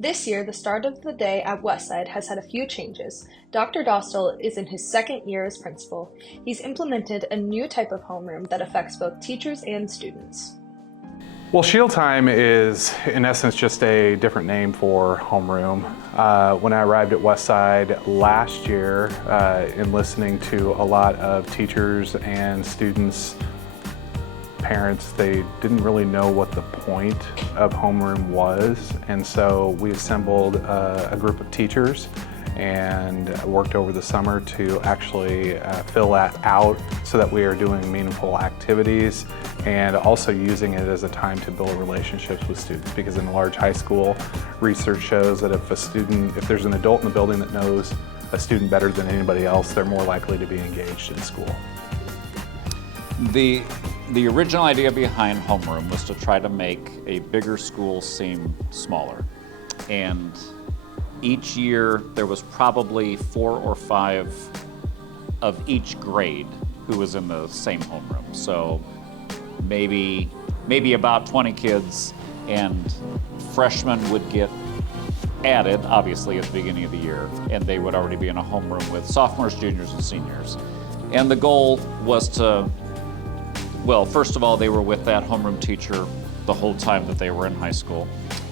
This year, the start of the day at Westside has had a few changes. Dr. Dostal is in his second year as principal. He's implemented a new type of homeroom that affects both teachers and students. Well, Shield Time is, in essence, just a different name for homeroom. When I arrived at Westside last year, in listening to a lot of teachers and students, parents, they didn't really know what the point of homeroom was, and so we assembled a group of teachers and worked over the summer to actually fill that out so that we are doing meaningful activities and also using it as a time to build relationships with students, because in a large high school, research shows that if there's an adult in the building that knows a student better than anybody else, they're more likely to be engaged in school. The original idea behind homeroom was to try to make a bigger school seem smaller. And each year there was probably 4 or 5 of each grade who was in the same homeroom. So maybe about 20 kids, and freshmen would get added, obviously, at the beginning of the year, and they would already be in a homeroom with sophomores, juniors, and seniors. And the goal was to, well, first of all, they were with that homeroom teacher the whole time that they were in high school.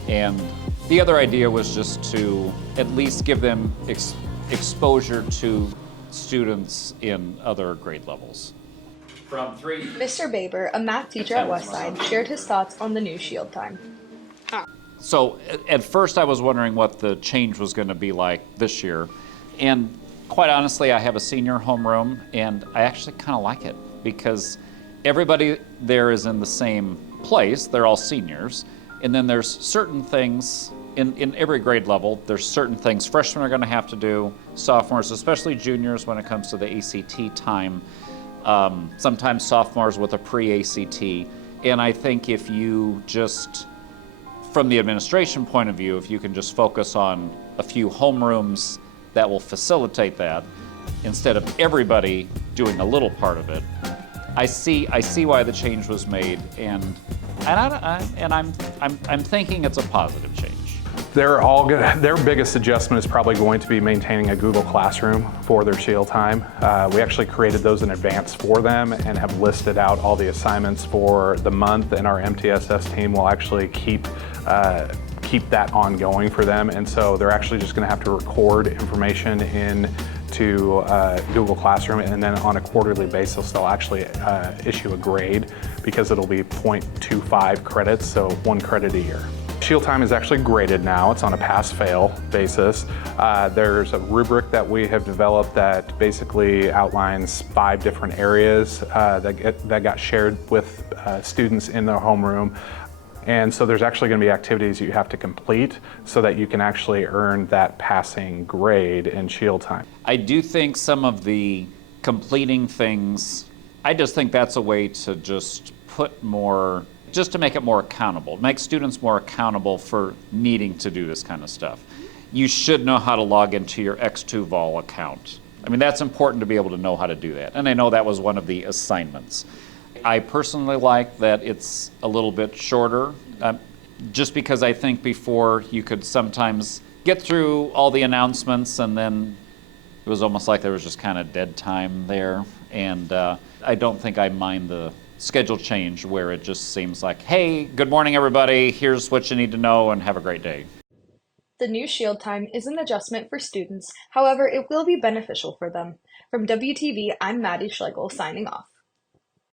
And the other idea was just to at least give them exposure to students in other grade levels. Mr. Babber, a math teacher at Westside, shared his thoughts on the new Shield Time. So at first I was wondering what the change was going to be like this year. And quite honestly, I have a senior homeroom, and I actually kind of like it because everybody there is in the same place. They're all seniors. And then there's certain things in every grade level. There's certain things freshmen are going to have to do, sophomores, especially juniors when it comes to the ACT time, sometimes sophomores with a pre-ACT. And I think if you just, from the administration point of view, if you can just focus on a few homerooms that will facilitate that, instead of everybody doing a little part of it, I see why the change was made, and I'm thinking it's a positive change. Their biggest adjustment is probably going to be maintaining a Google Classroom for their Shield Time. We actually created those in advance for them and have listed out all the assignments for the month, and our MTSS team will actually keep that ongoing for them. And so they're actually just going to have to record information to Google Classroom, and then on a quarterly basis they'll actually issue a grade, because it'll be 0.25 credits, so 1 credit a year. Shield Time is actually graded now. It's on a pass-fail basis. There's a rubric that we have developed that basically outlines 5 different areas that got shared with students in their homeroom. And so there's actually going to be activities you have to complete so that you can actually earn that passing grade in Shield Time. I do think some of the completing things, I just think that's a way to just put more, just to make it more accountable, make students more accountable for needing to do this kind of stuff. You should know how to log into your X2Vol account. I mean, that's important to be able to know how to do that. And I know that was one of the assignments. I personally like that it's a little bit shorter, just because I think before you could sometimes get through all the announcements and then it was almost like there was just kind of dead time there. And I don't think I mind the schedule change where it just seems like, hey, good morning everybody, here's what you need to know, and have a great day. The new Shield Time is an adjustment for students, however, it will be beneficial for them. From WTV, I'm Madie Schlegel signing off.